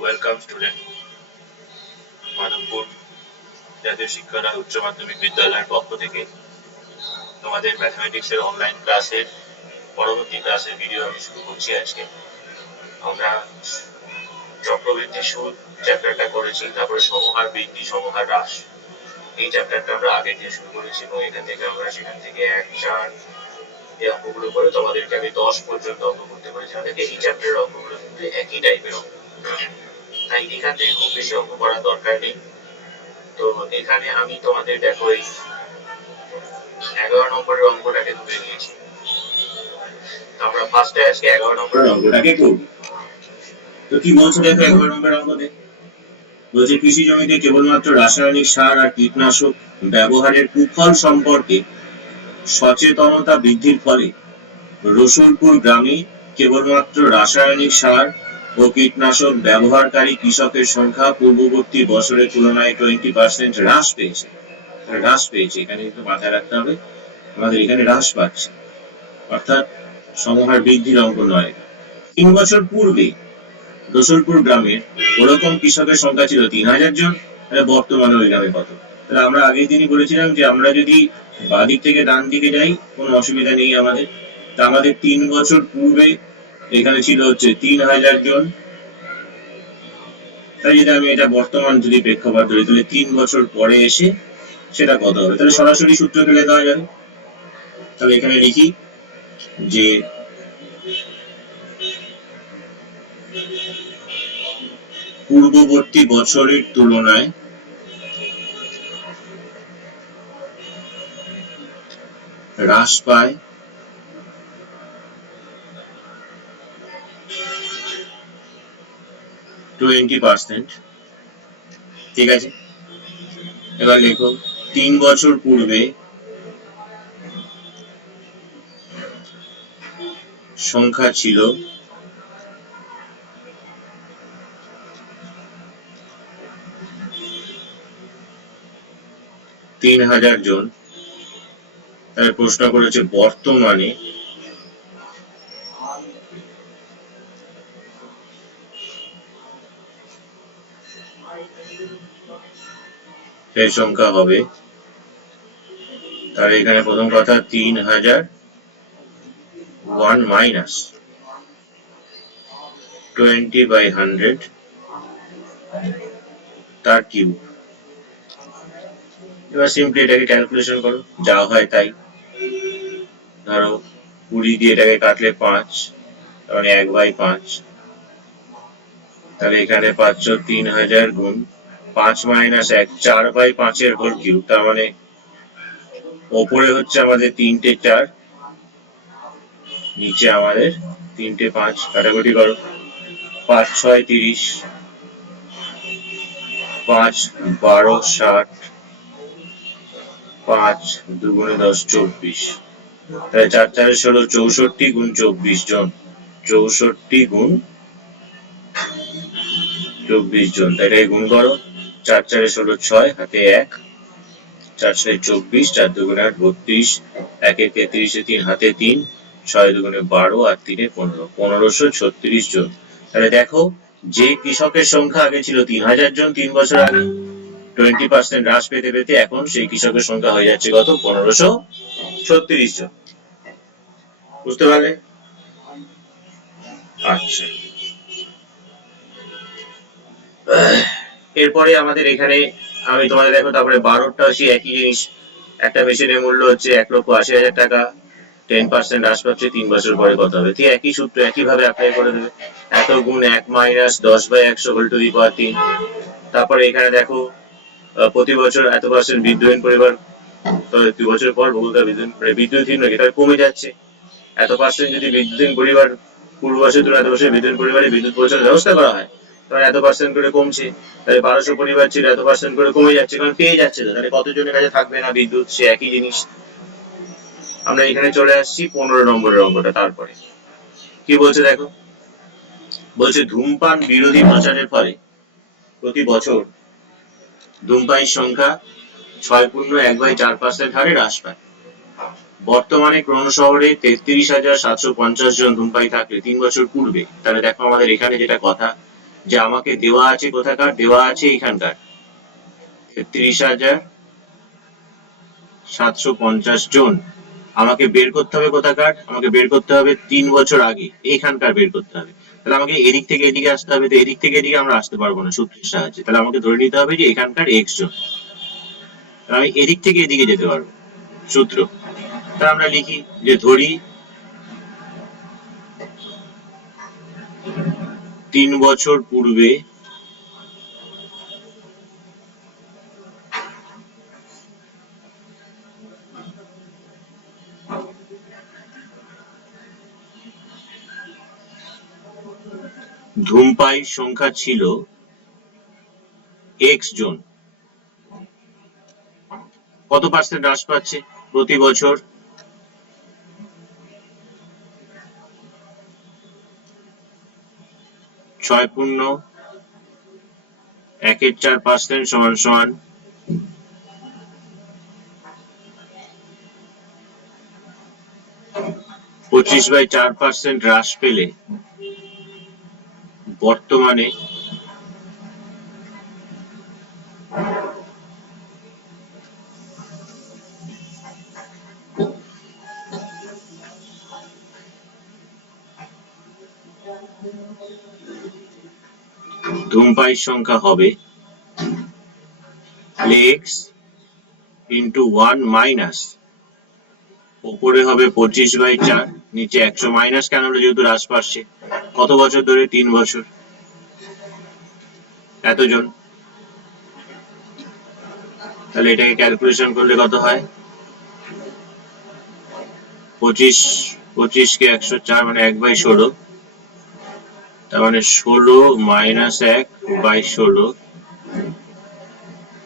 Welcome student. Madhabpur জাতীয় শিক্ষালয় উচ্চ মাধ্যমিক বিদ্যালয়ের পক্ষ থেকে তোমাদের ম্যাথমেটিক্স এর অনলাইন ক্লাসের পরবর্তী ক্লাসের ভিডিও আমি শুরু করছি। আজকে আমরা চক্রবৃদ্ধি সুদ চ্যাপ্টারটা করেছি, তারপরে সমহার বৃদ্ধি, সমহার হ্রাস, এই চ্যাপ্টারটা আমরা আগে দিয়ে শুরু করেছি এবং এখান থেকে আমরা সেখান থেকে 1, 4 এই অঙ্কগুলো করে তোমাদেরকে আমি 10 পর্যন্ত অঙ্ক করতে বলেছি। আমাদেরকে এই চ্যাপ্টারের অঙ্কগুলো কিন্তু একই টাইপের অঙ্ক, তাই এখান থেকে খুব বেশি অঙ্ক করার দরকার নেই। তো এখানে আমি তোমাদের দেখো এই 11 নম্বরের অঙ্কটাকে তুলে নিয়েছি। আমরা ফার্স্টে আজকে 11 নম্বরের অঙ্কটাকে করব। তো কি বলছে দেখো 11 নম্বরের অঙ্কতে বলছে কৃষি জমিতে কেবলমাত্র রাসায়নিক সার আর কীটনাশক ব্যবহারের কুফল সম্পর্কে সচেতনতা বৃদ্ধির ফলে রসুলপুর গ্রামে কেবলমাত্র রাসায়নিক সার ও কীটনাশক ব্যবহারকারী কৃষকের সংখ্যা পূর্ববর্তী বছরের তুলনায় 20% হ্রাস পেয়েছে। এখানে একটু মাথায় রাখতে হবে, আমাদের এখানে হ্রাস পাচ্ছে, অর্থাৎ সমহার বৃদ্ধির অঙ্ক নয়। 3 বছর পূর্বে রসুলপুর গ্রামের ওরকম কৃষকের সংখ্যা ছিল 3000 জন, বর্তমানে ওই গ্রামে কত? তাহলে আমরা আগের দিনই বলেছিলাম যে আমরা যদি বাদিক থেকে ডান দিকে যাই কোনো অসুবিধা নেই আমাদের। তা আমাদের 3 বছর পূর্বে এখানে ছিল হচ্ছে 3000 জন। তাই যদি আমি এটা বর্তমান যদি প্রেক্ষাপট ধরি তাহলে 3 বছর পরে এসে সেটা কত হবে? তাহলে সরাসরি সূত্র ফেলে দেওয়া যাবে। তাহলে এখানে লিখি যে পূর্ববর্তী বছরের তুলনায় হ্রাস পায় 20%। ঠিক আছে, এবার লেখো 3 বছর পূর্বে সংখ্যা ছিল 3000 জন। তার প্রশ্ন করেছে বর্তমানে সেই সংখ্যা হবে, তার এখানে প্রথম কথা 3000 1 minus 20/100 তার কিউব। এবার সিম্পলি এটাকে ক্যালকুলেশন করো, যা হয় তাই। ধরো 20 দিয়ে এটাকে কাটলে 5, কারণ 1/5, তাহলে এখানে পাচ্ছ 3000 গুণ 5 minus 1, 4/5 এর হোল কিউব। তার মানে ওপরে হচ্ছে আমাদের 3টে 4, নিচে আমাদের 3টে 5, কাটাকুটি করো, 5 6 30, 5 12 60, 5 2 গুণে 10 24, তাহলে 4 4 16 64 গুণ 24 জন, 64 গুণ 24 জন। তাই এটাকে গুণ করো, 4 4 16 6, হাতে 1, 4 6 24, 4 2 গুণে 8 32, 1 1 33, 3 হাতে 3, 6 2 গুণে 12 আর 3 এ 15, 1536 জন। তাহলে দেখো যে কৃষকের সংখ্যা আগে ছিল 3000 জন 3 বছর আগে, 20% হ্রাস পেতে পেতে এখন সেই কৃষকের সংখ্যা হয়ে যাচ্ছে কত? 1536 জন। বুঝতে পারলে? আচ্ছা, এরপরে আমাদের এখানে আমি তোমাদের দেখো তারপরে 12টা হচ্ছে একই জিনিস। একটা মেশিনের মূল্য হচ্ছে 1,80,000 টাকা, 10% হ্রাস পাচ্ছে, 3 বছর পরে কত হবে? ঠিক একই সূত্র একইভাবে অ্যাপ্লাই করে দেবে। এত গুণ 1 মাইনাস 10/100 হোল টু দি পাওয়ার 3। তারপরে এখানে দেখো প্রতি বছর এত পার্সেন্ট বিদ্যুৎহীন পরিবার, 2 বছর পর বিদ্যুৎহীন এটা কমে যাচ্ছে। এত পার্সেন্ট যদি বিদ্যুৎহীন পরিবার পূর্ব বছর তুলনায় এত বছর বিদ্যুৎহীন পরিবারে বিদ্যুৎ পৌঁছানোর ব্যবস্থা করা হয়, তাহলে এত পার্সেন্ট করে কমছে। তাহলে 1200 পরিবার ছিল, এত পার্সেন্ট করে কমে যাচ্ছে, কারণ পেয়ে যাচ্ছে তো। তাহলে কতজনের কাছে থাকবে না বিদ্যুৎ? সে একই জিনিস। আমরা এখানে চলে আসছি 15 নম্বরের অঙ্কটা। তারপরে কি বলছে দেখো, বলছে ধূমপান বিরোধী প্রচারের ফলে প্রতি বছর ধূমপায়ীর সংখ্যা 6.1/4% হারে হ্রাস পায়। বর্তমানে ক্রোনো শহরে 33,750 জন ধূমপায়ী থাকলে 3 বছর পূর্বে, তাহলে দেখো আমাদের এখানে যেটা কথা, যে আমাকে দেওয়া আছে কোথাকার, দেওয়া আছে এখানকার 33,750 জন, আমাকে বের করতে হবে কোথাকার, আমাকে বের করতে হবে 3 বছর আগে, এইখানকার বের করতে হবে। তাহলে আমাকে এদিক থেকে এদিকে আসতে হবে, তো এদিক থেকে এদিকে আমরা আসতে পারবো না সূত্রের সাহায্যে, তাহলে আমাকে ধরে নিতে হবে যে এখানকার x জন, আমি এদিক থেকে এদিকে যেতে পারবো সূত্র। তা আমরা লিখি যে ধরি 3 বছর পূর্বে ধূমপায়ীর সংখ্যা ছিল x জন, কত পার্সেন্ট হ্রাস পাচ্ছে প্রতি বছর? 6.1/4% সমান সমান 25/4% হ্রাস পেলে বর্তমানে ধূমপায়ীর সংখ্যা হবে x into 1 মাইনাস, উপরে হবে 25/4, নিচে 100, মাইনাস কেন হলো, যেহেতু হ্রাস পাচ্ছে। কত বছর ধরে? 3 বছর, এতজন। তাহলে এটাকে ক্যালকুলেশন করলে কত হয়? 25 কে 104 মানে 1/16, তার মানে 16 মাইনাস 1/16,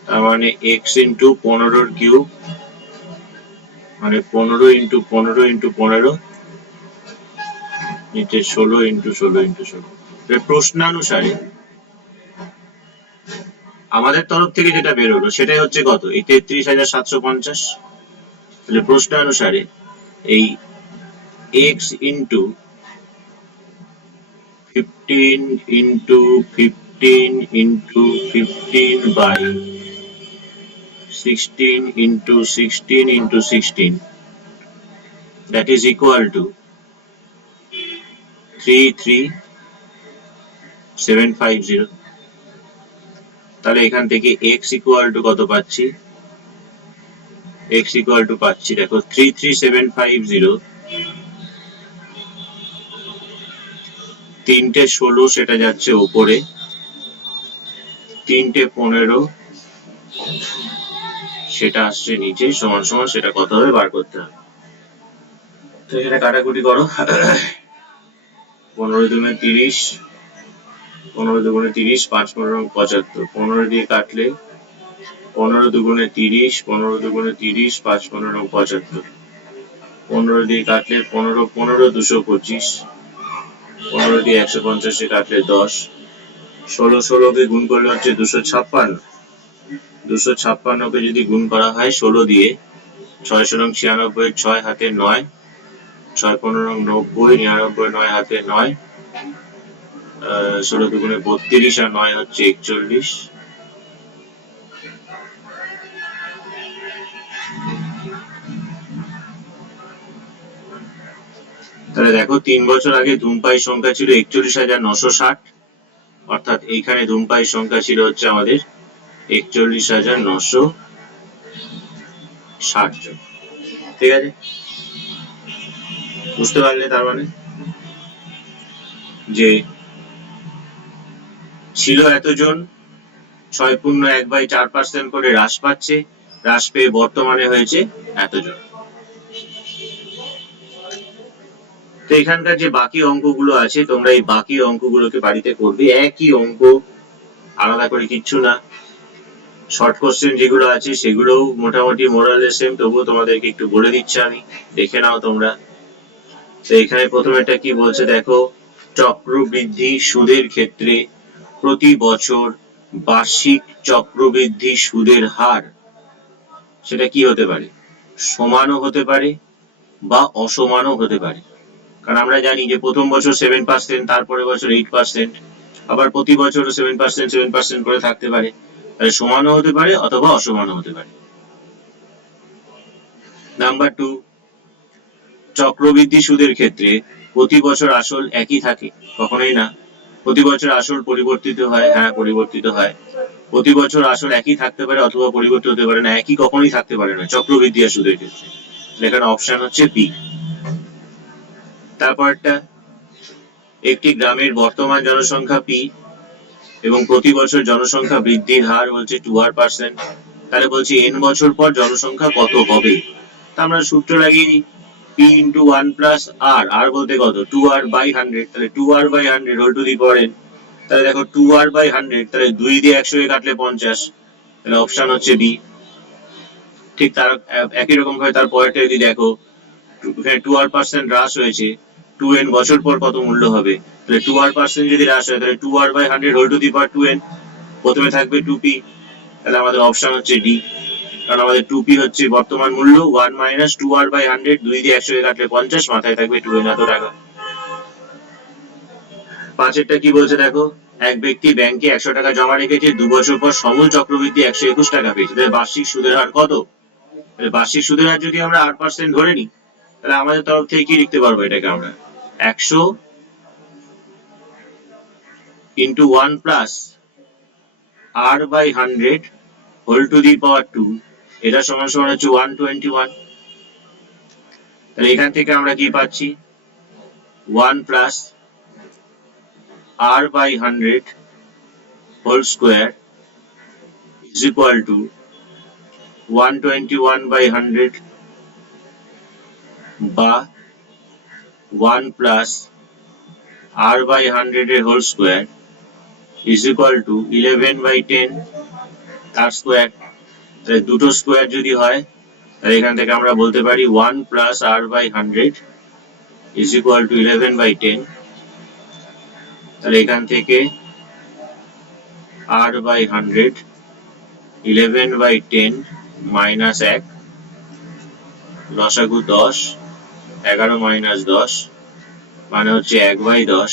তার মানে x ইন্টু 15 কিউব, মানে 15 ইন্টু 15 ইন্টু 15, নিচে 16 ইন্টু 16 ইন্টু 16। প্রশ্নানুসারে আমাদের তরফ থেকে যেটা বের হলো সেটাই হচ্ছে কত, এই 33,750। তাহলে প্রশ্নানুসারে এই x into 15 into 15 into 15 by 16 into 16 into 16, that is equal to 33,750। তাহলে এখান থেকে x ইকুয়াল টু কত পাচ্ছি? x ইকুয়াল টু পাচ্ছি দেখো 33,750, 3টে 16 সেটা যাচ্ছে উপরে, 3টে 15 সেটা আসছে নিচে, সমান সমান সেটা কত হবে বার করতে হবে। তো সেটা কাটাকুটি করো, 15 দুগুণে 30, 15 দুগুণে 30, 5 15 75, 15 দিয়ে কাটলে 15 দুগুণে 30, 15 দুগুণে 30, 5 15 75, 15 দিয়ে কাটলে 15 15 225, 15 দিয়ে 150 কাটলে 10, 16 16 কে গুণ করলে হচ্ছে 256, 256 কে যদি গুণ করা হয় 16 দিয়ে, 6 16 96, 6 হাতে 9, 6 15 90, 99 9 হাতে 9, 16 দুগুণে 32 আর 9 হচ্ছে 41। তাহলে দেখো 3 বছর আগে ধূমপায়ীর সংখ্যা ছিল 41,960, অর্থাৎ এইখানে ধূমপায়ীর সংখ্যা ছিল হচ্ছে আমাদের 41,960 জন। ঠিক আছে, বুঝতে পারলে? তার মানে যে ছিল এতজন, 6.1/4% করে হ্রাস পাচ্ছে, হ্রাস পেয়ে বর্তমানে হয়েছে এতজন। তো এখানকার যে বাকি অঙ্কগুলো আছে, তোমরা এই বাকি অঙ্কগুলোকে বাড়িতে করবে, একই অঙ্ক, আলাদা করে কিচ্ছু না। শর্ট কোশ্চেন যেগুলো আছে সেগুলোও মোটামুটি মোরালেস সেম, তবুও তোমাদেরকে একটু বলে দিচ্ছি আমি, দেখে নাও তোমরা। তো এখানে প্রথমেটা কি বলছে দেখো, চক্রবৃদ্ধি সুদের ক্ষেত্রে প্রতি বছর বার্ষিক চক্রবৃদ্ধি সুদের হার সেটা কি হতে পারে, সমানও হতে পারে বা অসমানও হতে পারে। কারণ আমরা জানি যে প্রথম বছর 7%, তারপরের বছর 8%, আবার প্রতি বছর 7% করে থাকতে পারে। তাহলে সমানও হতে পারে অথবা অসমানও হতে পারে। নাম্বার 2, চক্রবৃদ্ধি সুদের ক্ষেত্রে প্রতি বছর আসল একই থাকে? কখনোই না। প্রতি বছর আসল পরিবর্তিত হয়। হ্যাঁ, পরিবর্তিত হয়। প্রতি বছর আসল একই থাকতে পারে অথবা পরিবর্তিত হতে পারে না, একই কখনোই থাকতে পারে না চক্রবৃদ্ধি আর সুদের ক্ষেত্রে। এখানে অপশন হচ্ছে বি। তারপরটা, একটি গ্রামের বর্তমান জনসংখ্যা পি এবং প্রতি বছর জনসংখ্যা বৃদ্ধির হার হচ্ছে 2r%। তাহলে বলছি n বছর পর জনসংখ্যা কত হবে। তা আমরা সূত্র লাগিয়ে নিই, p into 1 plus r, r বলতে কত, 2r by 100। তাহলে 2r by 100 whole to the power n। তাহলে দেখো 2r by 100, তাহলে 2 দিয়ে 100 কে কাটলে 50। তাহলে অপশন হচ্ছে বি। ঠিক তার একই রকম ভাবে তার পরেরটা যদি দেখো, এখানে 2r% হ্রাস হয়েছে, 2n বছর পর কত মূল্য হবে। তাহলে 2r% যদি হ্রাস হয়, তাহলে 2r by 100 whole to the power 2n। প্রথমে থাকবে 2p। তাহলে আমাদের অপশন হচ্ছে ডি। কারণ আমাদের 2p হচ্ছে বর্তমান মূল্য, 1 minus 2r by 100, 2 দিয়ে 100 কে কাটলে 50, মাথায় থাকবে 2n এত টাকা। পাঁচেরটা কি বলছে দেখো, এক ব্যক্তি ব্যাংকে 100 টাকা জমা রেখেছে, 2 বছর পর সমূল চক্রবৃদ্ধি 121 টাকা পেয়েছে। তাহলে বার্ষিক সুদের হার কত। বার্ষিক সুদের হার যদি আমরা 8% ধরে নিই, তাহলে আমাদের তরফ থেকে কি লিখতে পারবো, এটাকে আমরা 100 into 1 plus r by 100 whole to the power 2, এটা সমান সমান হচ্ছে 121। তাহলে এখান থেকে আমরা কি পাচ্ছি, 1 plus r by 100 whole square is equal to 121 by 100 বা 1 plus r by 100 এর whole square is equal to 11 by 10 তার স্কোয়ার। তাহলে দুটো স্কোয়ার যদি হয়, তাহলে এখান থেকে আমরা বলতে পারি 1 plus r by 100 is equal to 11 by 10। তাহলে এখান থেকে r by 100, 11 by 10 minus 1, লসাগু 10, 11 minus 10 মানে হচ্ছে 1 by 10।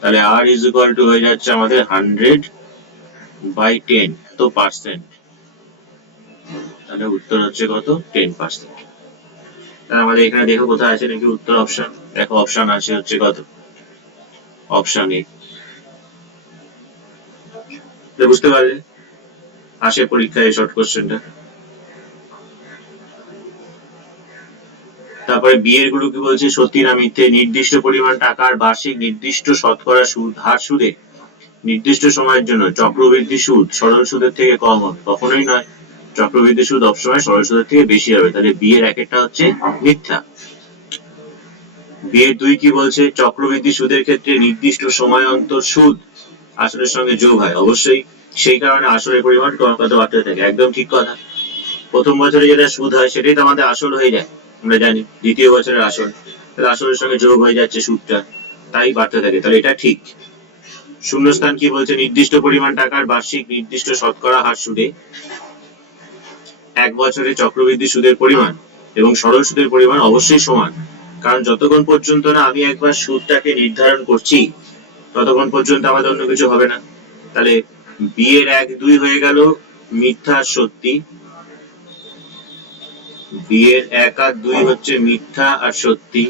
তাহলে r is equal to হয়ে যাচ্ছে আমাদের 100 by 10 তো পার্সেন্ট। তাহলে উত্তর হচ্ছে কত, 10%। তাহলে আমাদের এখানে দেখো কোথায় আছে নাকি উত্তর অপশন। দেখো অপশন আছে হচ্ছে কত, অপশন এ। বুঝতে পারলে আসে পরীক্ষায় শর্ট কোশ্চেনটা। তারপরে বিয়ের গুলো কি বলছে, সত্যি না মিথ্যে, নির্দিষ্ট পরিমাণ টাকার বার্ষিক নির্দিষ্ট শতকরা সুদ হার সুদে নির্দিষ্ট সময়ের জন্য চক্রবৃদ্ধি সুদ সরল সুদের থেকে কম হবে। কখনোই নয়, চক্রবৃদ্ধি সুদ সবসময় সরল সুদের থেকে বেশি হবে। তাহলে বিয়ের একটা হচ্ছে মিথ্যা। বিয়ের 2 কি বলছে, চক্রবৃদ্ধি সুদের ক্ষেত্রে নির্দিষ্ট সময় অন্তর সুদ আসলের সঙ্গে যোগ হয়, অবশ্যই সেই কারণে আসলের পরিমাণ ক্রমাগত বাড়তে থাকে। একদম ঠিক কথা। প্রথম বছরে যেটা সুদ হয় সেটাই তো আমাদের আসল হয়ে যায়, আমরা জানি। দ্বিতীয় বছরের আসল, তাহলে আসলের সঙ্গে যোগ হয়ে যাচ্ছে সুদটা, তাই বাড়তে থাকে। তাহলে এটা ঠিক। শূন্যস্থান কি বলছে, নির্দিষ্ট পরিমাণ টাকার বার্ষিক নির্দিষ্ট শতকরা হার সুদে এক বছরে চক্রবৃদ্ধি সুদের পরিমাণ এবং সরল সুদের পরিমাণ অবশ্যই সমান। কারণ যতক্ষণ পর্যন্ত না আমি একবার সুদটাকে নির্ধারণ করছি, ততক্ষণ পর্যন্ত আমাদের অন্য কিছু হবে না। তাহলে বিয়ের 1-2 হয়ে গেল মিথ্যা সত্যি। বিয়ের 1 আর 2 হচ্ছে মিথ্যা আর সত্যি।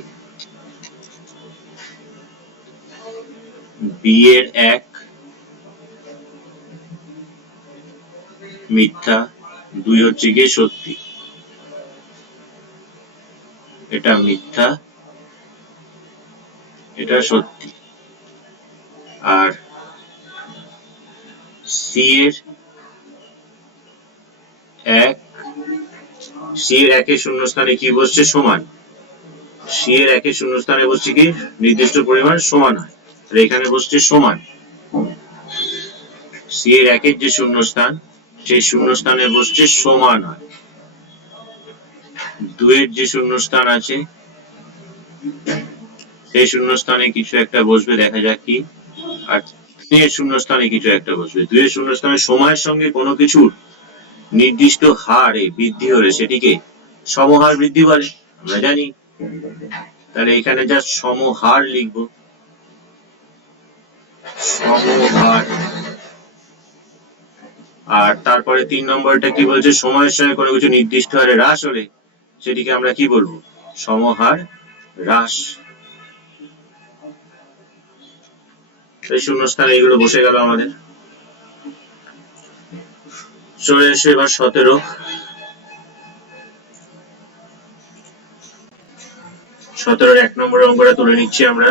বিয়ের 1 মিথ্যা, 2 হচ্ছে গিয়ে সত্যি। এটা মিথ্যা, এটা সত্যি। আর সি এর 1, সি এর 1 শূন্যস্থানে কি বসছে, সমান। সি এর 1 শূন্যস্থানে বসছে কি, নির্দিষ্ট পরিমাণ সমান হয়, তাহলে এখানে বসছে সমান। সি এর 1 যে শূন্যস্থান, সেই শূন্যস্থানে বসছে সমান হয়। 2 এর যে শূন্যস্থান আছে, সেই শূন্যস্থানে কিছু একটা বসবে, দেখা যাক কি। আর 3 এর শূন্যস্থানে কিছু একটা বসবে। 2 এর শূন্যস্থানে সময়ের সঙ্গে কোনো কিছুর নির্দিষ্ট হারে বৃদ্ধি হলে সেটিকে সমহার বৃদ্ধি বলে, আমরা জানি। তাহলে এখানে যা সমহার লিখবো, সমহার। আর তারপরে 3 নম্বরটা কি বলছে, সময়ের সঙ্গে কোনো কিছু নির্দিষ্ট হারে হ্রাস হলে সেটিকে আমরা কি বলবো, সমহার হ্রাস। শূন্যস্থানে এইগুলো বসে গেল আমাদের। চলে এসে এবার 17। 17-র 1 নম্বরের অঙ্কটা তুলে নিচ্ছি আমরা।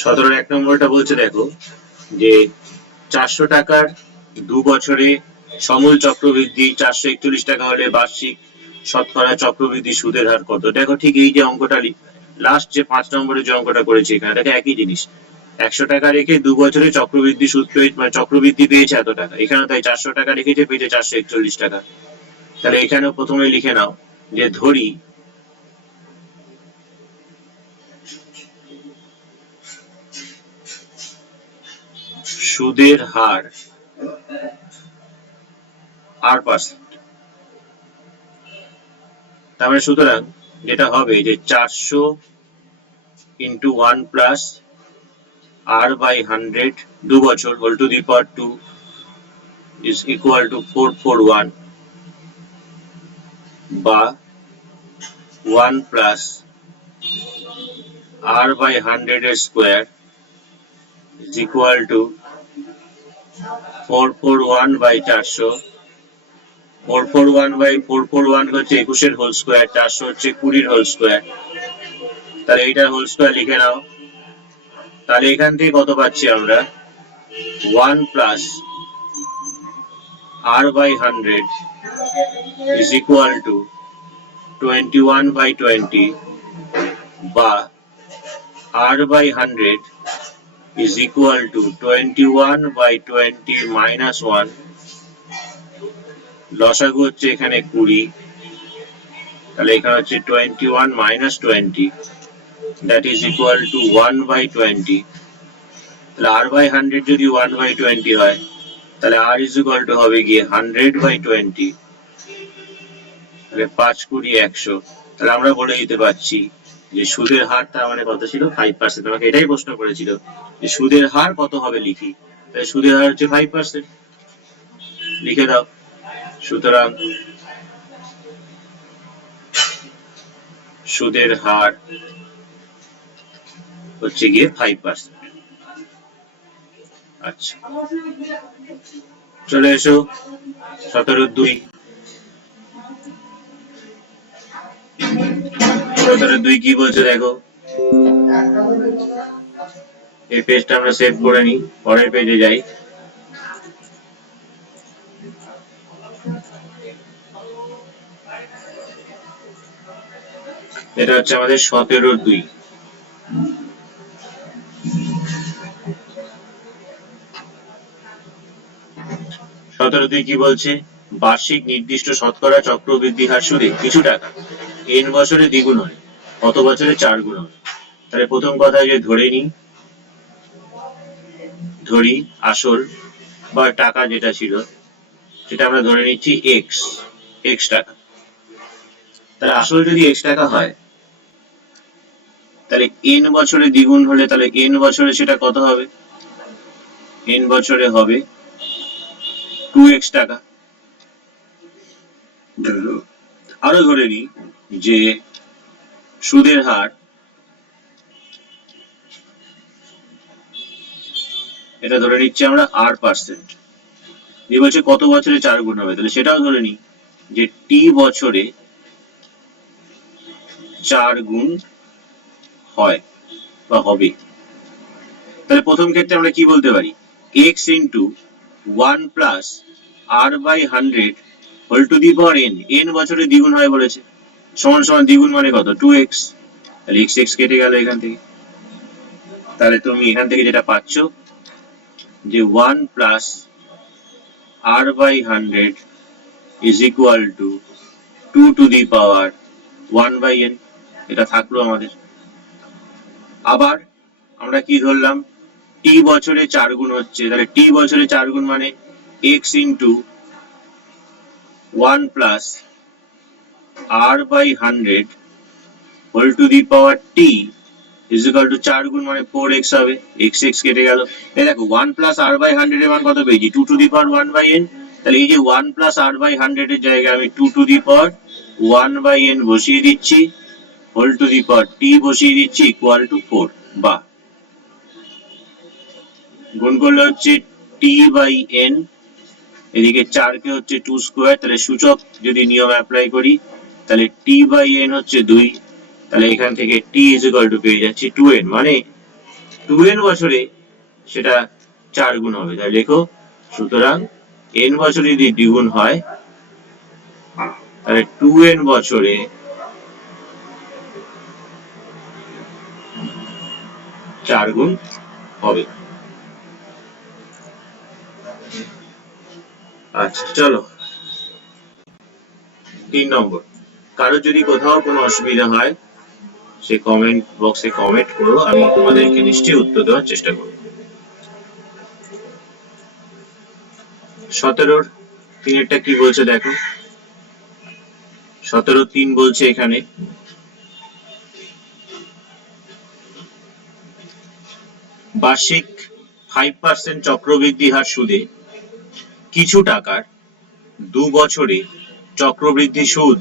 সতেরোর 1 নম্বরটা বলছে দেখো যে 400 টাকার 2 বছরে সমূল চক্রবৃদ্ধি 441 টাকা হলে বার্ষিক শতকরা চক্রবৃদ্ধি সুদের হার কত। দেখো ঠিক এই যে অঙ্কটা লাস্ট যে 5 নম্বরের যে অঙ্কটা করেছি এখানে, দেখো একই জিনিস। 100 টাকা রেখে 2 বছরে চক্রবৃদ্ধি সুদ পেয়েছে, মানে চক্রবৃদ্ধি পেয়েছে এত টাকা। এখানে তাই 400 টাকা রেখেছে, পেয়েছে 441 টাকা। তাহলে এখানে প্রথমে লিখে নাও যে ধরি সুদের হার R%। তাহলে সুতরাং যেটা হবে যে 400 into 1 plus R by 100 2 বছর whole to the power 2 is equal to 441 বা 1 plus R by 100 এর square is equal to 441 by 400। 441 by 441 হচ্ছে 21 এর হোল স্কয়ার, 400 হচ্ছে 20 এর হোল স্কয়ার। তাহলে এইটার হোল স্কয়ার লিখে নাও। তাহলে এখান থেকে কত পাচ্ছি আমরা, 1 plus R by 100 is equal to 21 by 20 বা R by 100 is equal to 21 by 20 minus 1। লসাগু হচ্ছে এখানে 20, তাহলে এখানে হচ্ছে 21 minus 20, that is equal to 1 by 20। তাহলে R by 100 যদি 1 by 20 হয়, তাহলে R is equal to হবে গিয়ে 100 by 20, তাহলে 5 20 100। তাহলে আমরা বলে দিতে পারছি যে সুদের হার তার মানে কত ছিল, 5%। আমাকে এটাই প্রশ্ন করেছিল যে সুদের হার কত হবে লিখি। তাহলে সুদের হার হচ্ছে 5%, লিখে দাও। সুতরাং সুদের হার হচ্ছে গিয়ে 5%। আচ্ছা, চলে এসো 17-2। 17-2 কি বলছে দেখো। এই পেজটা আমরা সেভ করে নিই, পরের পেজে যাই। এটা হচ্ছে আমাদের 17-2। 17-2 কি বলছে, বার্ষিক নির্দিষ্ট শতকরা চক্রবৃদ্ধি হার সুদে কিছু টাকা n বছরে দ্বিগুণ হয়, কত বছরে 4 গুণ হয়। তাহলে প্রথম কথা যে ধরি আসল বা টাকা যেটা ছিল সেটা আমরা ধরে নিচ্ছি x টাকা। তাহলে আসল যদি x টাকা হয়, তাহলে n বছরে দ্বিগুণ হলে তাহলে n বছরে সেটা কত হবে, n বছরে হবে 2x টাকা। আরো ধরে নি যে সুদের হার, এটা ধরে নিচ্ছি আমরা R%। যে বলছে কত বছরে 4 গুণ হবে, তাহলে সেটাও ধরে নি যে t বছরে 4 গুণ হয় বা হবে। তাহলে প্রথম ক্ষেত্রে আমরা কি বলতে পারি, x into 1 plus R by 100 whole to the power n, n বছরে দ্বিগুণ হয় বলেছে, সমান সমান দ্বিগুণ মানে কত, 2x। তাহলে x কেটে গেল এখান থেকে। তাহলে তুমি এখান থেকে যেটা পাচ্ছ যে 1 plus R by 100 is equal to 2 to the power 1/n, এটা থাকলো আমাদের। আবার আমরা কি ধরলাম, t বছরে 4 গুণ হচ্ছে, তাহলে t বছরে 4 গুণ মানে x into 1 plus r/100 whole to the power t is equal to 4 গুণ মানে 4x হবে, x কেটে গেল। এই দেখো 1 plus r/100 এর মান কত পেয়েছি, 2 to the power 1/n। তাহলে এই যে 1 plus r/100 এর জায়গায় আমি 2 to the power 1/n বসিয়ে দিচ্ছি, whole to the power t বসিয়ে দিচ্ছি, equal to 4, বা গুণ করলে হচ্ছে t/n, এদিকে 4 কে হচ্ছে 2 স্কয়ার, তাহলে সূচক যদি নিয়ম অ্যাপ্লাই করি তাহলে t/n হচ্ছে 2, তাহলে এখান থেকে t is equal to পেয়ে যাচ্ছি 2n, মানে 2n বছরে সেটা 4 গুণ হবে। তাই লেখো, সুতরাং n বছরে যদি দ্বিগুণ হয় তাহলে 2n বছরে 4 গুণ হবে। আচ্ছা চলো 3 নম্বর। কারো যদি কোথাও কোনো অসুবিধা হয় সে কমেন্ট বক্সে কমেন্ট করো, আমি তোমাদেরকে নিশ্চয়ই উত্তর দেওয়ার চেষ্টা করব। 17 3 কি বলছে দেখো, 17(3) বলছে এখানে বার্ষিক 5% চক্রবৃদ্ধি হার সুদে কিছু টাকার 2 বছরে চক্রবৃদ্ধি সুদ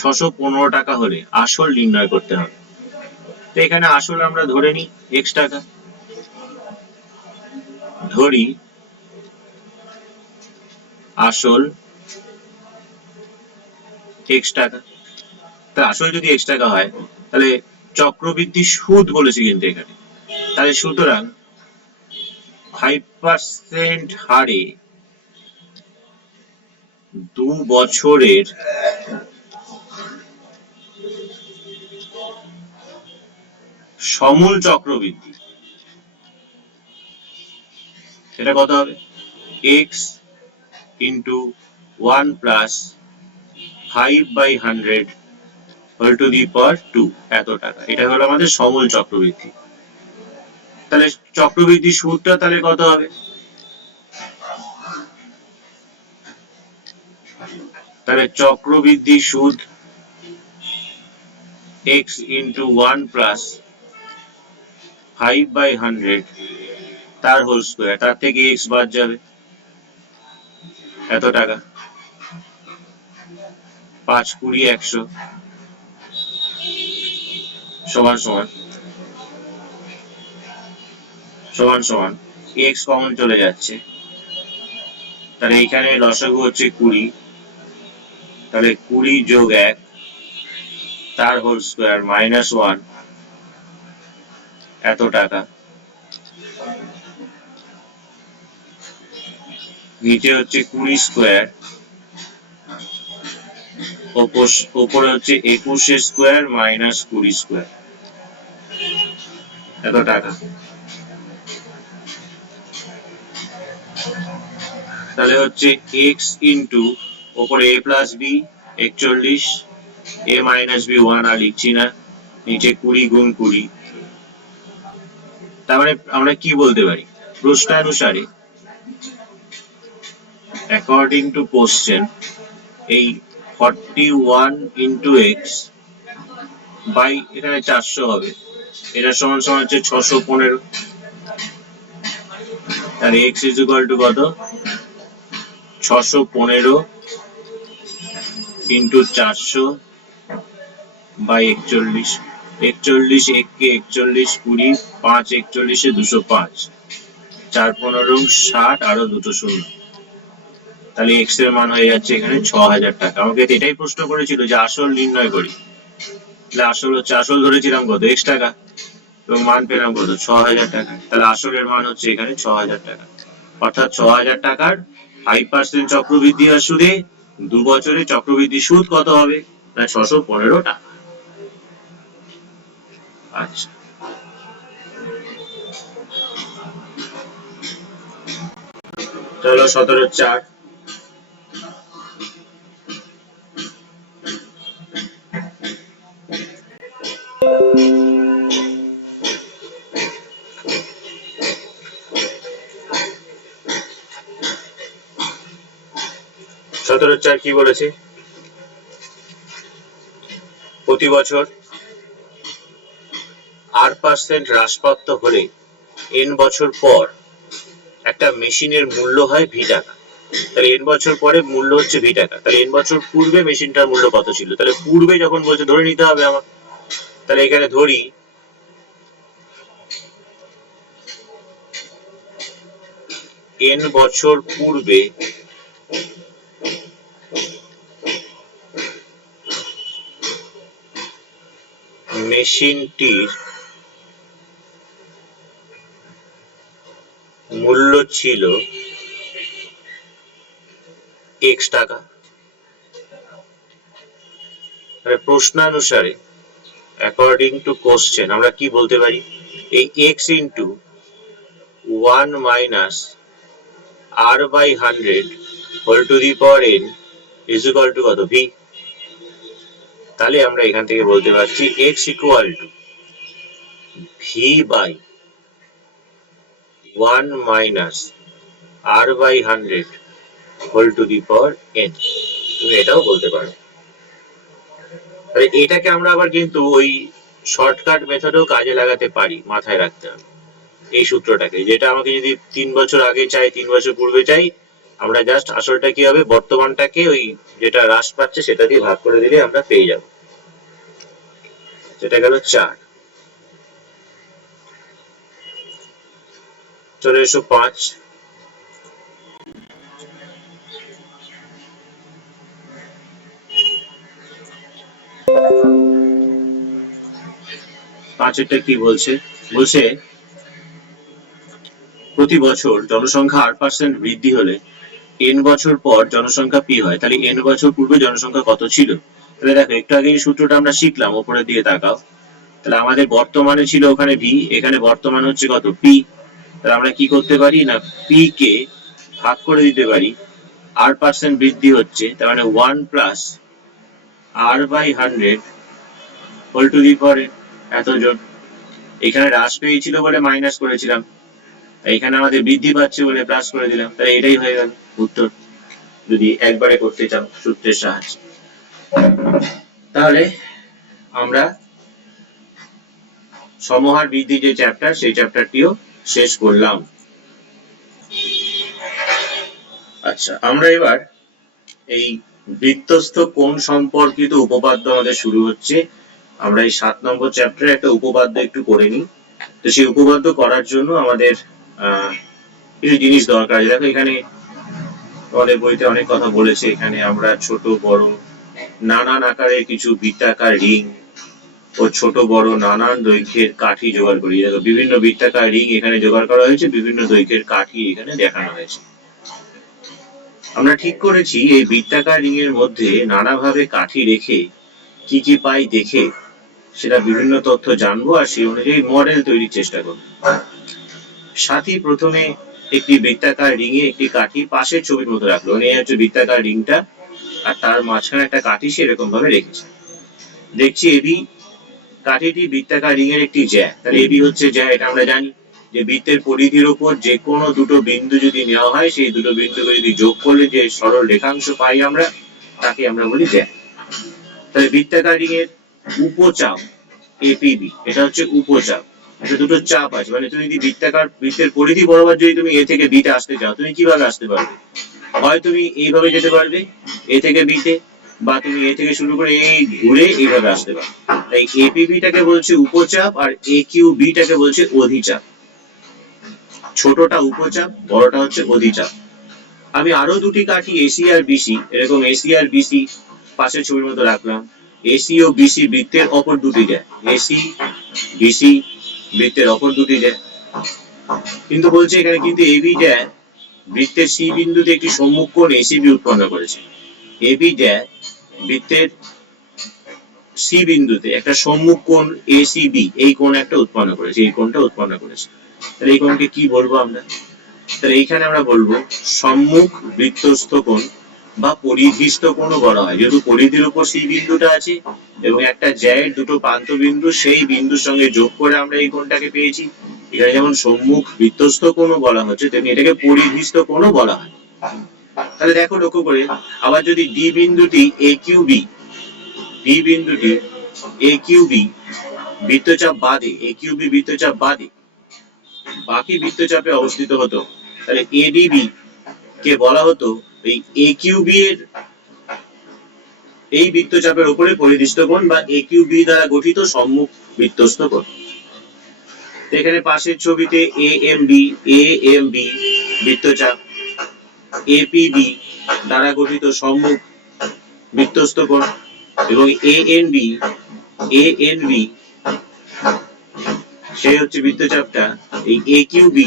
615 টাকা হলে আসল নির্ণয় করতে হবে। তো এখানে আসল আমরা ধরে নিই x টাকা, ধরি আসল x টাকা। তা আসল যদি x টাকা হয় তাহলে চক্রবৃদ্ধি সুদ বলেছে কিন্তু এখানে, তাহলে সুতরাং 5% হারে 2 বছরের সমূল চক্রবৃদ্ধি, সেটা কত হবে, x into 1 plus 5/100 whole to the power 2, এত টাকা। এটা হলো আমাদের সমূল চক্রবৃদ্ধি। তাহলে চক্রবৃদ্ধি সুদটা তাহলে কত হবে, তাহলে চক্রবৃদ্ধি সুদ x into 1 plus 5/100 তার হোল স্কয়ার, তার থেকে x বাদ যাবে, এত টাকা। 5 20 100 সমান সমান সমান সমান x কমন চলে যাচ্ছে, তাহলে এখানে লসাগু হচ্ছে 20, তাহলে 20 যোগ 1 তার হোল স্কয়ার -1, এত টাকা। নিচে হচ্ছে 20 স্কয়ার, উপরে হচ্ছে 21 স্কয়ার মাইনাস 20 স্কয়ার, এত টাকা। তাহলে হচ্ছে x ইন্টু উপরে a plus b 41, a minus b 1 আর লিখছি না, নিচে 20 গুণ 20। তার মানে আমরা কি বলতে পারি, প্রশ্নানুসারে অ্যাকর্ডিং টু কোশ্চেন এই 41 ইন্টু x বাই এখানে 400 হবে, এটা সমান সমান হচ্ছে 615, তাহলে x ইজ ইকুয়াল টু কত, 615 ইন্টু 400 বাই 41, 41 1 কে 41 20, 5 41 এ 205, 4 15 60 আরো দুটো শূন্য, তাহলে x এর মান হয়ে যাচ্ছে এখানে 6000 টাকা। আমাকে এটাই প্রশ্ন করেছিল যে আসল নির্ণয় করি, তাহলে আসল হচ্ছে, আসল ধরেছিলাম কত, x টাকা, এবং মান পেলাম কত, 6000 টাকা। তাহলে আসলের মান হচ্ছে এখানে 6000 টাকা, অর্থাৎ 6000 টাকার 5% চক্রবৃদ্ধি হার সুদে 2 বছরে চক্রবৃদ্ধি সুদ কত হবে, না 615 টাকা। আচ্ছা চলো 17(4) 17/4 কি বলেছে? প্রতি বছর R% হ্রাসপ্রাপ্ত হলে n বছর পর একটা মেশিনের মূল্য হয় v টাকা। তাহলে n বছর পরে মূল্য হচ্ছে v টাকা। তাহলে n বছর পূর্বে মেশিনটার মূল্য কত ছিল? তাহলে পূর্বে যখন বলছে ধরে নিতে হবে আমার। তাহলে এখানে ধরি n বছর পূর্বে মেশিনটির মূল্য ছিল x টাকা। প্রশ্নানুসারে অ্যাকর্ডিং টু কোশ্চেন আমরা কি বলতে পারি? এই x into 1 minus r/100 whole to the power n is equal to কত? v। তাহলে আমরা এখান থেকে বলতে পারছি x equal to v by 1 minus r/100 whole to the power n। তুমি এটাও বলতে পারো। তাহলে এটাকে আমরা আবার কিন্তু ওই শর্টকাট মেথডেও কাজে লাগাতে পারি, মাথায় রাখতে হবে এই সূত্রটাকে। যেটা আমাকে যদি 3 বছর আগে চাই, 3 বছর পূর্বে চাই, আমরা জাস্ট আসলটা কি হবে, বর্তমানটাকে ওই যেটা হ্রাস পাচ্ছে সেটা দিয়ে ভাগ করে দিলে আমরা পেয়ে যাব। সেটা গেল 4। চলে এসো 5। পাঁচেরটা কি বলছে? বলছে প্রতি বছর জনসংখ্যা 8% বৃদ্ধি হলে n বছর পর জনসংখ্যা p হয়। তাহলে n বছর পূর্বে জনসংখ্যা কত ছিল? তাহলে দেখো একটু আগে এই সূত্রটা আমরা শিখলাম, উপরের দিকে তাকাও। তাহলে আমাদের বর্তমানে ছিল ওখানে v, এখানে বর্তমান হচ্ছে কত? p। তাহলে আমরা কি করতে পারি না, p কে ভাগ করে দিতে পারি। r% বৃদ্ধি হচ্ছে, তার মানে 1 plus r/100 whole to the power এতজন। এখানে হ্রাস পেয়েছিল বলে মাইনাস করেছিলাম, এখানে আমাদের বৃদ্ধি পাচ্ছে বলে প্লাস করে দিলাম। তাহলে এটাই হয়ে গেল উত্তর, যদি একবারে করতে চাও সূত্রের সাহায্যে। তাহলে আমরা সমহার বৃদ্ধি যে চ্যাপ্টার, সেই চ্যাপ্টারটিও শেষ করলাম। আচ্ছা, আমরা এবার এই বৃত্তস্থ কোণ সম্পর্কিত উপপাদ্য আমাদের শুরু হচ্ছে। আমরা এই 7 নম্বর চ্যাপ্টারে একটা উপপাদ্য একটু করে নিই। তো সেই উপপাদ্য করার জন্য আমাদের কিছু জিনিস দরকার। দেখো এখানে আমাদের বইতে অনেক কথা বলেছে। এখানে আমরা ছোট বড় নানান আকারের কিছু বৃত্তাকার রিং ও ছোট বড় নানান দৈর্ঘ্যের কাঠি জোগাড় করি। দেখো বিভিন্ন বৃত্তাকার রিং এখানে জোগাড় করা হয়েছে, বিভিন্ন দৈর্ঘ্যের কাঠি এখানে দেখানো হয়েছে। আমরা ঠিক করেছি এই বৃত্তাকার রিং এর মধ্যে নানাভাবে কাঠি রেখে কি কি পাই দেখে সেটা বিভিন্ন তথ্য জানবো, আর সেই অনুযায়ী মডেল তৈরির চেষ্টা করবো। সাথী প্রথমে একটি বৃত্তাকার রিং এ একটি কাঠি পাশের ছবির মতো রাখলো। এই হচ্ছে বৃত্তাকার রিংটা, আর তার মাঝখানে একটা কাঠি সে এরকম ভাবে রেখেছে। দেখছি এবি কাঠিটি বৃত্তাকার রিং এর একটি জ্যা। তাহলে এবি হচ্ছে জ্যা, এটা আমরা জানি যে বৃত্তের পরিধির উপর যে কোনো দুটো বিন্দু যদি নেওয়া হয়, সেই দুটো বিন্দুকে যদি যোগ করলে যে সরল রেখাংশ পাই আমরা, তাকে আমরা বলি জ্যা। তাহলে বৃত্তাকার রিং এর উপচাপ এপিবি, এটা হচ্ছে উপচাপ। এটা দুটো চাপ আছে, মানে তুমি যদি বৃত্তের পরিধি বরাবর যদি তুমি এ থেকে বি তে আসতে চাও, তুমি কিভাবে আসতে পারবে? হয় তুমি এইভাবে যেতে পারবে এ থেকে বি তে, বা তুমি এ থেকে শুরু করে এই ঘুরে এইভাবে আসতে পারবে। তাই এপিবি টাকে বলছে উপচাপ, আর একিউবি টাকে বলছে অধিচাপ। ছোটটা উপচাপ, বড়টা হচ্ছে অধিচাপ। আমি আরো দুটি কাঠি এসি আর বিসি, এরকম এসি আর বিসি পাশের ছবির মতো রাখলাম। এসি ও বিসি বৃত্তের অপর দুটি জ্যা, এসি বিসি বৃত্তের অপর দুটি জ্যা। কিন্তু বলছে এখানে কিন্তু এবি জ্যা বৃত্তের সি বিন্দুতে একটি সম্মুখ কোণ এসিবি উৎপন্ন করেছে। এবি জ্যা বৃত্তের সি বিন্দুতে একটা সম্মুখ কোণ এসিবি, এই কোণ একটা উৎপন্ন করেছে, এই কোণটা উৎপন্ন করেছে। তাহলে এই কোণকে কি বলবো আমরা? তাহলে এইখানে আমরা বলবো সম্মুখ বৃত্তস্থ কোণ বা পরিধিস্থ কোণও বলা হয়, যেহেতু পরিধির উপর সি বিন্দুটা আছে এবং একটা জ্যায়ের দুটো প্রান্ত বিন্দু সেই বিন্দুর সঙ্গে যোগ করে আমরা এই কোণটাকে পেয়েছি। এখানে যেমন সম্মুখ বৃত্তস্থ কোণও বলা হচ্ছে, তেমনি এটাকে পরিধিস্থ কোণও বলা হয়। তাহলে দেখো লক্ষ্য করে, আবার যদি ডি বিন্দুটি এ কিউ বি বৃত্তচাপ বাদে বাকি বৃত্তচাপে অবস্থিত হতো, তাহলে এডিবি কে বলা হতো এই এ কিউ বি এর এই বৃত্তচাপের উপরে পরিদৃষ্ট কোণ বা এ কিউ বি দ্বারা গঠিত সম্মুখ বৃত্তস্থ কোণ। এখানে পাশের ছবিতে এ এম বি বৃত্তচাপ এপিবি দ্বারা গঠিত সম্মুখ বৃত্তস্থ কোণ এবং এ এন বি সেই হচ্ছে বৃত্তচাপটা এই এ কিউ বি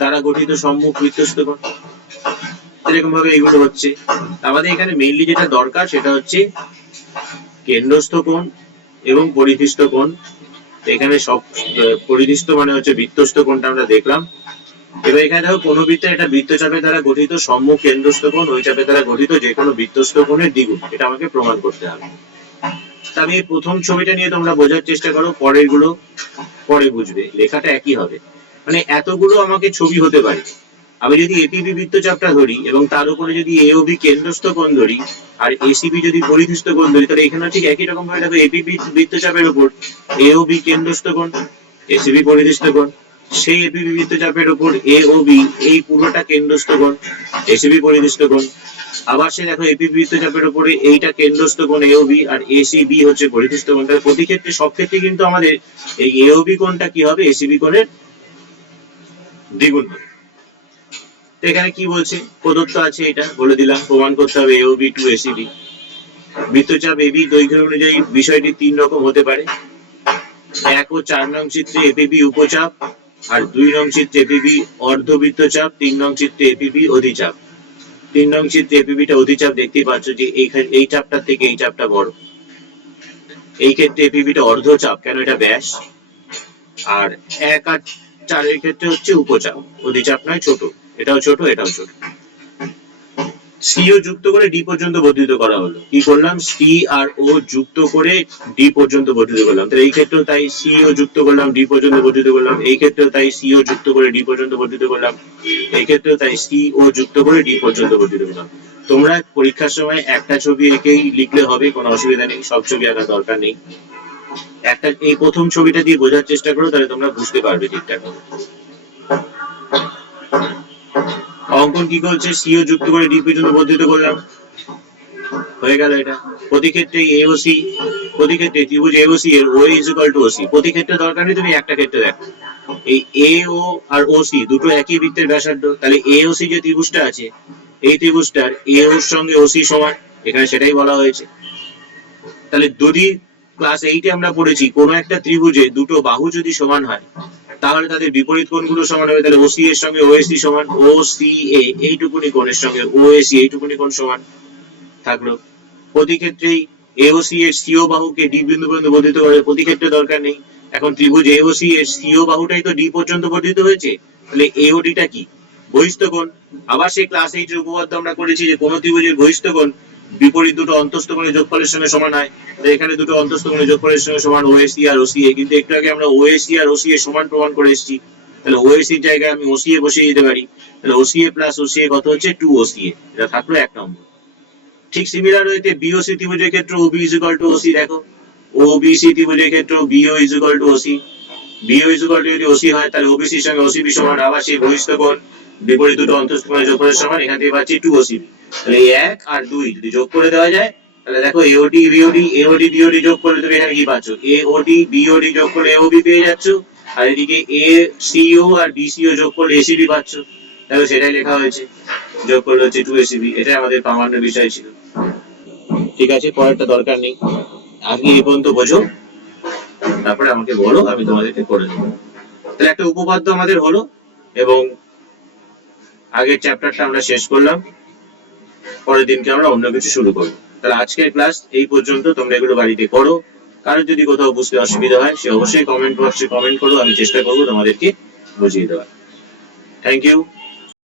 দ্বারা গঠিত সম্মুখ বৃত্তস্থ কোণ। এরকম ভাবে এগুলো হচ্ছে। আমাদের এখানে মেইনলি যেটা দরকার সেটা হচ্ছে কেন্দ্রস্থ কোণ এবং পরিধিস্থ কোণ। এখানে সব পরিধিস্থ মানে হচ্ছে বৃত্তস্থ কোণটা আমরা দেখলাম। এবার এখানে দেখো কোন বৃত্তের একটা বৃত্তচাপের দ্বারা গঠিত সম্মুখ কেন্দ্রস্থ কোণ ওই চাপের দ্বারা গঠিত যে কোনো বৃত্তস্থ কোণের দ্বিগুণ, এটা আমাকে প্রমাণ করতে হবে। তবে এই প্রথম ছবিটা নিয়ে তোমরা বোঝার চেষ্টা করো, পরের গুলো পরে বুঝবে, লেখাটা একই হবে। মানে এতগুলো আমাকে ছবি হতে পারে। আমি যদি এপিবি বৃত্তচাপটা ধরি এবং তার উপরে যদি এওবি কেন্দ্রস্থ কোণ ধরি আর এসিবি যদি পরিধিস্থ কোণ ধরি, তাহলে এখানে ঠিক একই রকম ভাবে দেখো এপিবি বৃত্তচাপের উপর এওবি কেন্দ্রস্থ কোণ, এসিবি পরিধিস্থ কোণ, সেই এপিবি বৃত্তচাপের উপর এওবি এই পুরোটা কেন্দ্রস্থ কোণ, এসিবি পরিধিস্থ কোণ। আবার সে দেখো এপিবি বৃত্তচাপের উপরে এইটা কেন্দ্রস্থ কোণ এওবি আর এসিবি হচ্ছে পরিধিস্থ কোণ। তাহলে প্রতি ক্ষেত্রে সব ক্ষেত্রে কিন্তু আমাদের এই এওবি কোণটা কি হবে, এসিবি কোণের দ্বিগুণ হবে। এখানে কি বলছে, প্রদত্ত আছে, এটা বলে দিলাম, প্রমাণ করতে হবে এওবি টু এসিবি। বৃত্তচাপ এবি দৈর্ঘ্য অনুযায়ী বিষয়টি তিন রকম হতে পারে। 1 ও 4 নং চিত্রে এপিবি উপচাপ, আর 2 নং চিত্রে এপিবি অর্ধবৃত্তচাপ, 3 নং চিত্রে এপিবি অধিচাপ। 3 নং চিত্রে এপিবিটা অধিচাপ, দেখতেই পাচ্ছ যে এই চাপটার থেকে এই চাপটা বড়। এই ক্ষেত্রে এপিবিটা অর্ধচাপ, কেন এটা ব্যাস। আর 1 আর 4 এর ক্ষেত্রে হচ্ছে উপচাপ, অধিচাপ নয়, ছোট, এটাও ছোট এটাও ছোট। সিও যুক্ত করে ডি পর্যন্ত বর্ধিত করা হলো। কি করলাম, সি আর ও যুক্ত করে ডি পর্যন্ত বর্ধিত করলাম। তাহলে এই ক্ষেত্রেও তাই সিও যুক্ত করলাম, ডি পর্যন্ত বর্ধিত করলাম। এই ক্ষেত্রেও তাই সিও যুক্ত করে ডি পর্যন্ত বর্ধিত করলাম। এই ক্ষেত্রেও তাই সিও যুক্ত করে ডি পর্যন্ত বর্ধিত করলাম। তোমরা পরীক্ষার সময় একটা ছবি এঁকেই লিখলে হবে, কোনো অসুবিধা নেই, সব ছবি আঁকার দরকার নেই। একটা এই প্রথম ছবিটা দিয়ে বোঝার চেষ্টা করো, তাহলে তোমরা বুঝতে পারবে ঠিকঠাক ভাবে। অঙ্কন কি করছে, সিও যুক্ত করে ডি পর্যন্ত বর্ধিত করলাম, হয়ে গেল এটা। প্রতি ক্ষেত্রে এওসি, প্রতি ক্ষেত্রে ত্রিভুজ এওসি এর ও ইজ ইকুয়াল টু ওসি। প্রতি ক্ষেত্রে দরকার নেই, তুমি একটা ক্ষেত্রে দেখো এই এও আর ওসি দুটো একই বৃত্তের ব্যাসার্ধ। তাহলে এওসি যে ত্রিভুজটা আছে, এই ত্রিভুজটার এওর সঙ্গে ওসি সমান, এখানে সেটাই বলা হয়েছে। তাহলে যদি ক্লাস 8 আমরা পড়েছি কোন একটা ত্রিভুজে দুটো বাহু যদি সমান হয় তাহলে তাদের বিপরীত কোণগুলো সমান হবে। তাহলে ওসি এর সঙ্গে ওএসি সমান, ওসিএ এইটুকুনি কোণের সঙ্গে ওএসি এইটুকুনি কোণ সমান থাকলো। প্রতি ক্ষেত্রেই এওসি এর সিও বাহুকে ডি বিন্দু পর্যন্ত বর্ধিত করে, প্রতি ক্ষেত্রে দরকার নেই। এখন ত্রিভুজ এওসি এর সিও বাহুটাই তো ডি পর্যন্ত বর্ধিত হয়েছে, তাহলে এওডিটা কি, বহিস্থ কোণ। আবার সেই ক্লাস 8 এর উপপাদ্য আমরা করেছি যে কোন ত্রিভুজের বহিস্থ কোণ বিপরীত দুটো অন্তস্থ কোণের যোগফলের সঙ্গে সমান হয়। এখানে দুটো অন্তস্থ কোণের যোগফলের সঙ্গে সমান ওএসি আর ওসিএ, কিন্তু একটু আগে আমরা ওএসি আর ওসিএ সমান প্রমাণ করে এসেছি। তাহলে ওএসি এর জায়গায় আমি ওসিএ বসিয়ে দিতে পারি। তাহলে ওসিএ প্লাস ওসিএ কত হচ্ছে, 2ওসিএ। এটা থাকলো 1 নম্বর। ঠিক সিমিলার হইতে বিওসি ত্রিভুজের ক্ষেত্রে OB is equal to OC. দেখো ওবিসি ত্রিভুজের ক্ষেত্রে BO is equal to OC. BO is equal to যদি ওসি হয় তাহলে ওবিসি এর সঙ্গে ওসিবি সমান, আবার সেই বহিস্থ কোণ বিপরীত দুটো অন্তস্থ কোণের যোগফলের সমান। এখান থেকে পাচ্ছি 2ওসিবি। তাহলে 1 আর 2 যদি যোগ করে দেওয়া যায় তাহলে দেখো এওডি বিওডি যোগ করে তুমি এখানে কি পাচ্ছ, এওডি বিওডি যোগ করে এওবি পেয়ে যাচ্ছ, আর এদিকে এসিও আর বিসিও যোগ করলে এসিবি পাচ্ছ। দেখো সেটাই লেখা হয়েছে, যোগ করলে হচ্ছে 2এসিবি। এটাই আমাদের প্রামাণ্য বিষয় ছিল। ঠিক আছে, পরেরটা দরকার নেই, আগে এই পর্যন্ত বোঝো, তারপরে আমাকে বলো, আমি তোমাদেরকে করে দেবো। তাহলে একটা উপপাদ্য আমাদের হলো এবং আগের চ্যাপ্টারটা আমরা শেষ করলাম। পরের দিনকে আমরা অন্য কিছু শুরু করবো। তাহলে আজকের ক্লাস এই পর্যন্ত, তোমরা এগুলো বাড়িতে করো। কারণ যদি কোথাও বুঝতে অসুবিধা হয় সে অবশ্যই কমেন্ট বক্সে কমেন্ট করো, আমি চেষ্টা করবো তোমাদেরকে বুঝিয়ে দেওয়ার। Thank you.